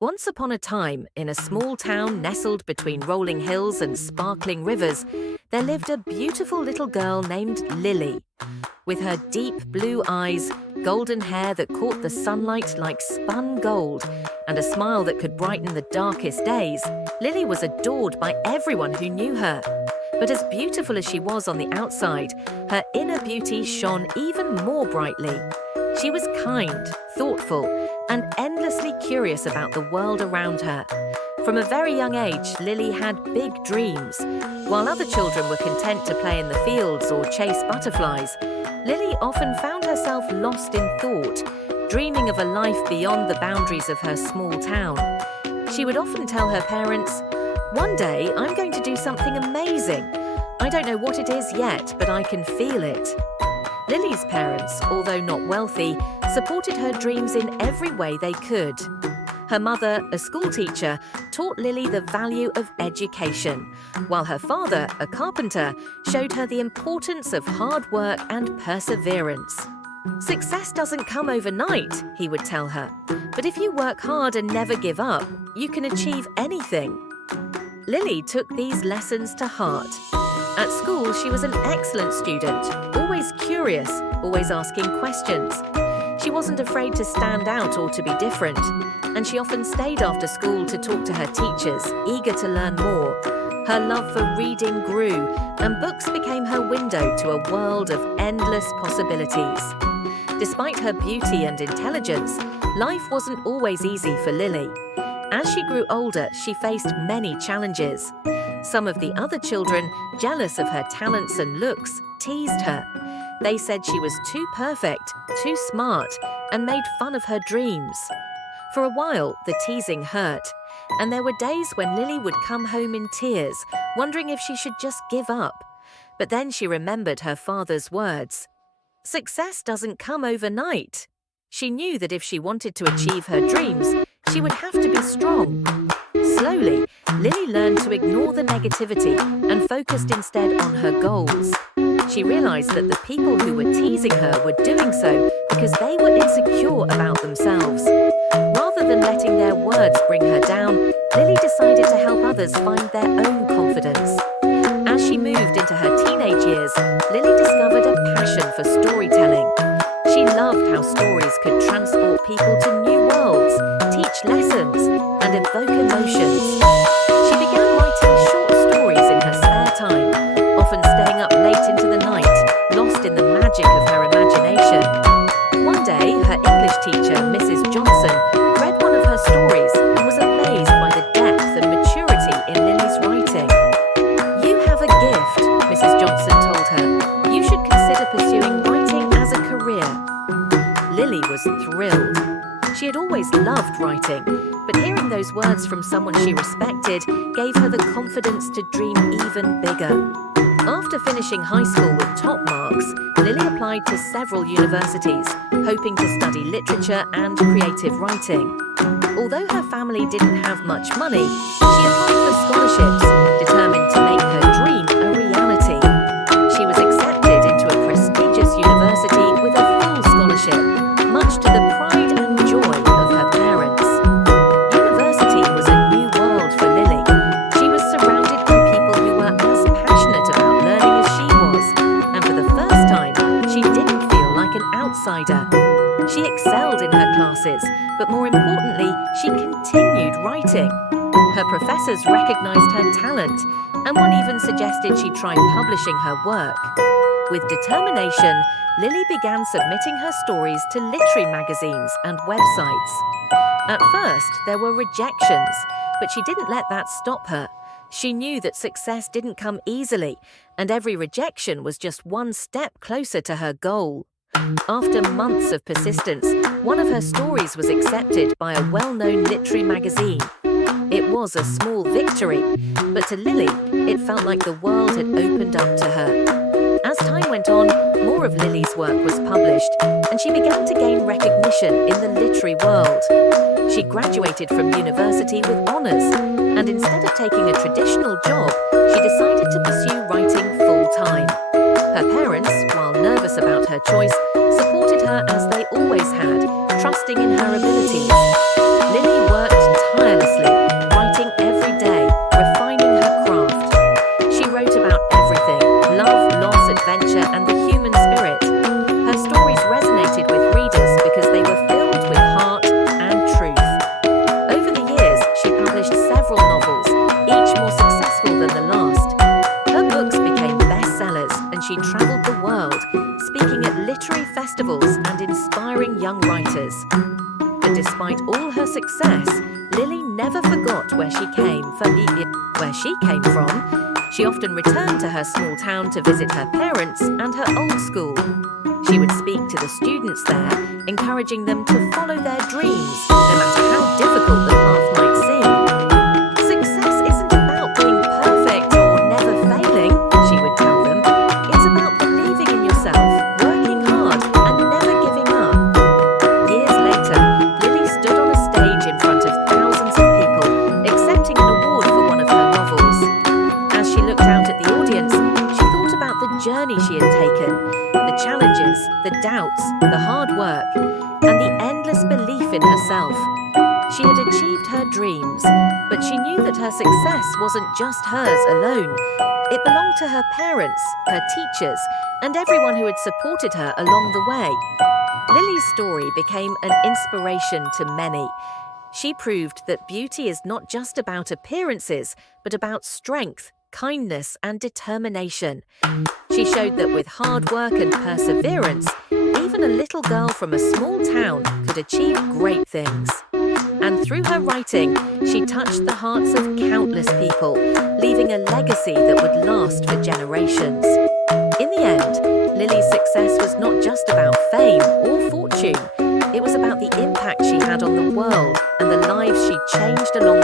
Once upon a time, in a small town nestled between rolling hills and sparkling rivers, there lived a beautiful little girl named Lily. With her deep blue eyes, golden hair that caught the sunlight like spun gold, and a smile that could brighten the darkest days, Lily was adored by everyone who knew her. But as beautiful as she was on the outside, her inner beauty shone even more brightly. She was kind, thoughtful, and endlessly curious about the world around her. From a very young age, Lily had big dreams. While other children were content to play in the fields or chase butterflies, Lily often found herself lost in thought, dreaming of a life beyond the boundaries of her small town. She would often tell her parents, "One day I'm going to do something amazing. I don't know what it is yet, but I can feel it." Lily's parents, although not wealthy, supported her dreams in every way they could. Her mother, a schoolteacher, taught Lily the value of education, while her father, a carpenter, showed her the importance of hard work and perseverance. "Success doesn't come overnight," he would tell her, "but if you work hard and never give up, you can achieve anything." Lily took these lessons to heart. At school, she was an excellent student, always curious, always asking questions. She wasn't afraid to stand out or to be different, and she often stayed after school to talk to her teachers, eager to learn more. Her love for reading grew, and books became her window to a world of endless possibilities. Despite her beauty and intelligence, life wasn't always easy for Lily. As she grew older, she faced many challenges. Some of the other children, jealous of her talents and looks, teased her. They said she was too perfect, too smart, and made fun of her dreams. For a while, the teasing hurt, and there were days when Lily would come home in tears, wondering if she should just give up. But then she remembered her father's words. Success doesn't come overnight. She knew that if she wanted to achieve her dreams, she would have to be strong. Slowly, Lily learned to ignore the negativity and focused instead on her goals. She realized that the people who were teasing her were doing so because they were insecure about themselves. Rather than letting their words bring her down, Lily decided to help others find their own confidence. As she moved into her teenage years, Lily discovered a passion for storytelling. She loved how stories could transport people to new worlds, teach lessons, and evoke emotions. She began writing short stories in her spare time, often staying up late into the night, lost in the magic of her imagination. One day, her English teacher, Mrs. Johnson, read one of her stories and was amazed by the depth and maturity in Lily's writing. "You have a gift," Mrs. Johnson told her. "You should consider pursuing writing as a career." Lily was thrilled. She had always loved writing, but hearing those words from someone she respected gave her the confidence to dream even bigger. After finishing high school with top marks, Lily applied to several universities, hoping to study literature and creative writing. Although her family didn't have much money, she applied for scholarships, determined to make her dream a reality. She was accepted into a prestigious university with a full scholarship, much to the pride and joy of her parents. University was a new world for Lily. She was surrounded by people who were as passionate about learning as she was, and for the first time, she didn't feel like an outsider. She excelled in her classes, but more importantly, she continued writing. Her professors recognized her talent, and one even suggested she try publishing her work. With determination, Lily began submitting her stories to literary magazines and websites. At first, there were rejections, but she didn't let that stop her. She knew that success didn't come easily, and every rejection was just one step closer to her goal. After months of persistence, one of her stories was accepted by a well-known literary magazine. It was a small victory, but to Lily, it felt like the world had opened up to her. As time went on, more of Lily's work was published, and she began to gain recognition in the literary world. She graduated from university with honours, and instead of taking a traditional job, she decided to pursue writing full-time. Her parents, while nervous about her choice, supported her as they always had, trusting in her abilities. Lily worked tirelessly, writing every day, refining her craft. She wrote about everything: love, loss, adventure, and the human spirit. Her stories resonated with readers because they were filled with heart and truth. Over the years, she published several novels, each more successful than the last. Her books became bestsellers, and she traveled the world, speaking at literary festivals and inspiring young writers. But despite all her success, Lily never forgot where she came from. She often returned to her small town to visit her parents and her old school. She would speak to the students there, encouraging them to follow their dreams, no matter how difficult the path might seem. Success isn't about being perfect or never failing, she would tell them. It's about believing in yourself, working hard, and never giving up. Years later, Lily stood on a stage in front of thousands of people, accepting an award for one of her novels. As she looked out at the audience, she thought about the journey she had taken, the challenges, the doubts, the hard work, and the endless belief in herself. She had achieved her dreams, but she knew that her success wasn't just hers alone. It belonged to her parents, her teachers, and everyone who had supported her along the way. Lily's story became an inspiration to many. She proved that beauty is not just about appearances, but about strength, kindness, and determination. She showed that with hard work and perseverance, even a little girl from a small town could achieve great things. And through her writing, she touched the hearts of countless people, leaving a legacy that would last for generations. In the end, Lily's success was not just about fame or fortune. It was about the impact she had on the world and the lives she changed along